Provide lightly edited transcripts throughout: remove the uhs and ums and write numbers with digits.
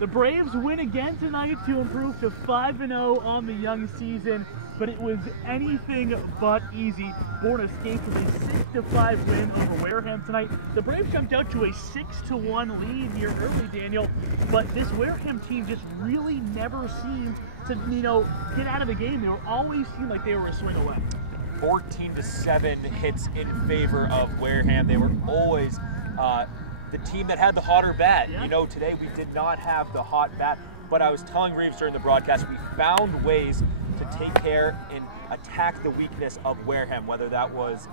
The Braves win again tonight to improve to 5-0 on the young season, but it was anything but easy. Bourne escaped with a 6-5 win over Wareham tonight. The Braves jumped out to a 6-1 lead here early, Daniel, but this Wareham team just really never seemed to, get out of the game. They were always seemed like they were a swing away. 14-7 hits in favor of Wareham. They were always the team that had the hotter bat. Yeah. Today we did not have the hot bat, but I was telling Reeves during the broadcast, we found ways to take care and attack the weakness of Wareham, whether that was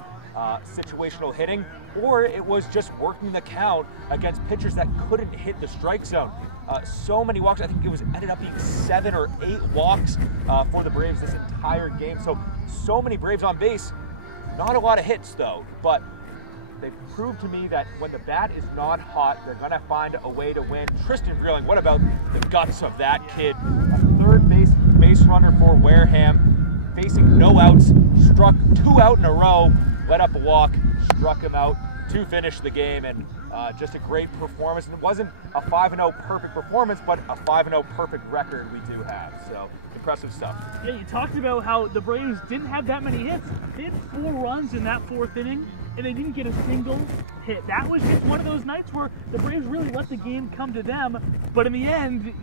situational hitting or it was just working the count against pitchers that couldn't hit the strike zone. So many walks. I think it ended up being 7 or 8 walks for the Braves this entire game. So many Braves on base. Not a lot of hits though, but they've proved to me that when the bat is not hot, they're going to find a way to win. Tristan Vreeling, what about the guts of that kid? A third base runner for Wareham, facing no outs, struck 2 out in a row, let up a walk, struck him out to finish the game, and just a great performance. And it wasn't a 5-0 perfect performance, but a 5-0 perfect record we do have. So impressive stuff. Yeah, you talked about how the Braves didn't have that many hits. They had 4 runs in that 4th inning, and they didn't get a single hit. That was just one of those nights where the Braves really let the game come to them, but in the end,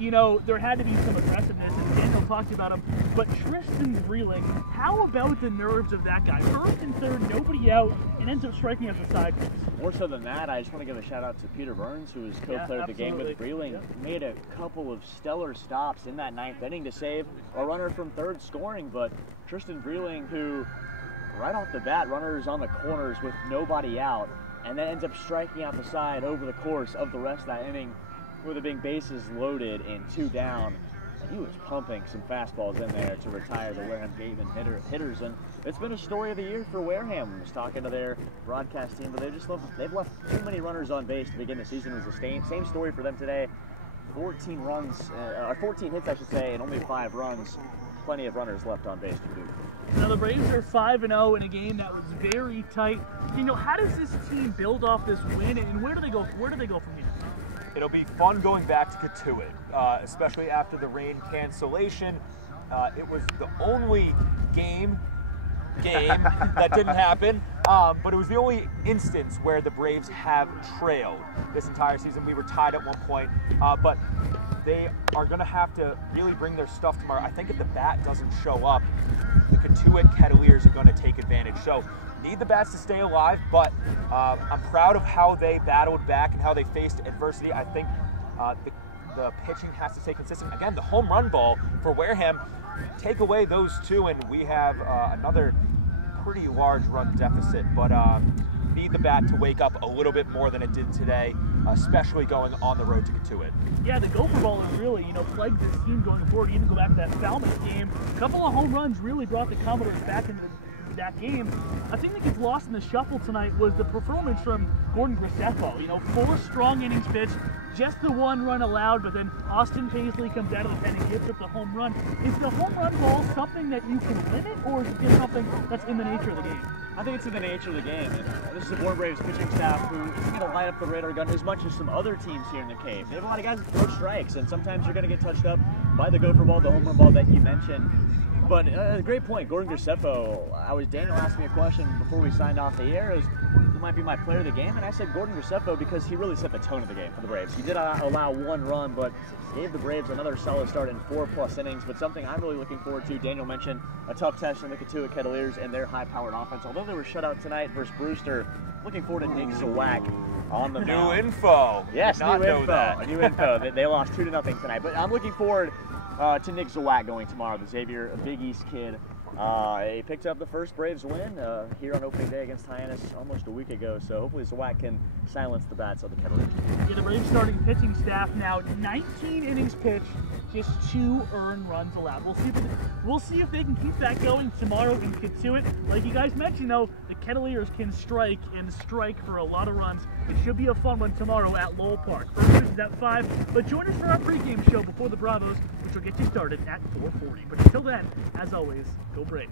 there had to be some aggressiveness, and Daniel talked about him. But Tristan Vreeling, how about the nerves of that guy? 1st and 3rd, nobody out, and ends up striking out the side pitch. More so than that, I just want to give a shout out to Peter Burns, who was co-player of the game with Vreeling. Yeah. Made a couple of stellar stops in that 9th inning to save a runner from 3rd scoring, but Tristan Vreeling, who right off the bat, runners on the corners with nobody out, and then ends up striking out the side over the course of the rest of that inning with the big bases loaded and 2 down. And he was pumping some fastballs in there to retire the Wareham Gatemen hitters. And it's been a story of the year for Wareham. I was talking to their broadcast team, but they've left too many runners on base to begin the season. It was the same story for them today. 14 hits, I should say, and only 5 runs. Plenty of runners left on base to boot. Now the Braves are 5-0 in a game that was very tight. How does this team build off this win, and where do they go? Where do they go from here? It'll be fun going back to Cotuit, especially after the rain cancellation. It was the only game that didn't happen, but it was the only instance where the Braves have trailed this entire season. We were tied at one point, but they are going to have to really bring their stuff tomorrow. I think if the bat doesn't show up, the Cotuit Kettleers are going to take advantage. So need the bats to stay alive, but I'm proud of how they battled back and how they faced adversity. I think the pitching has to stay consistent. Again, the home run ball for Wareham, take away those 2 and we have another pretty large run deficit, but need the bat to wake up a little bit more than it did today, especially going on the road to Cotuit. Yeah, the Gopher Ball has really, plagued this team going forward. Even go back to that Falmouth game. A couple of home runs really brought the Commodores back into that game. I think that gets lost in the shuffle tonight was the performance from Gordon Christoforo. 4 strong innings pitched, just the 1 run allowed, but then Austin Paisley comes out of the pen and gives up the home run. Is the home run ball something that you can limit, or is it just something that's in the nature of the game? I think it's in the nature of the game. And this is the Bourne Braves pitching staff who is going to light up the radar gun as much as some other teams here in the cave. They have a lot of guys that throw strikes, and sometimes you're going to get touched up by the Gopher Ball, the home run ball that you mentioned. But a great point, Gordon Christoforo. Daniel asked me a question before we signed off the air, who might be my player of the game, and I said Gordon Christoforo because he really set the tone of the game for the Braves. He did allow 1 run, but gave the Braves another solid start in 4+ innings. But something I'm really looking forward to, Daniel mentioned a tough test from the Cotuit Kettleers and their high-powered offense. Although they were shut out tonight versus Brewster, looking forward to Nick Zawak on the mound. New info. Yes, new info. They lost 2-0 tonight, but I'm looking forward to Nick Zawak going tomorrow, the Xavier Big East kid. He picked up the first Braves win here on opening day against Hyannis almost a week ago, so hopefully Zawak can silence the bats of the Kettleers. Yeah, the Braves starting pitching staff now, 19 innings pitched, just 2 earned runs allowed. We'll see if they can keep that going tomorrow in Cotuit. Like you guys mentioned, though, the Kettleers can strike for a lot of runs. It should be a fun one tomorrow at Lowell Park. First pitch is at 5, but join us for our pregame show before the Bravos, which will get you started at 4:40. But until then, as always, go Braves.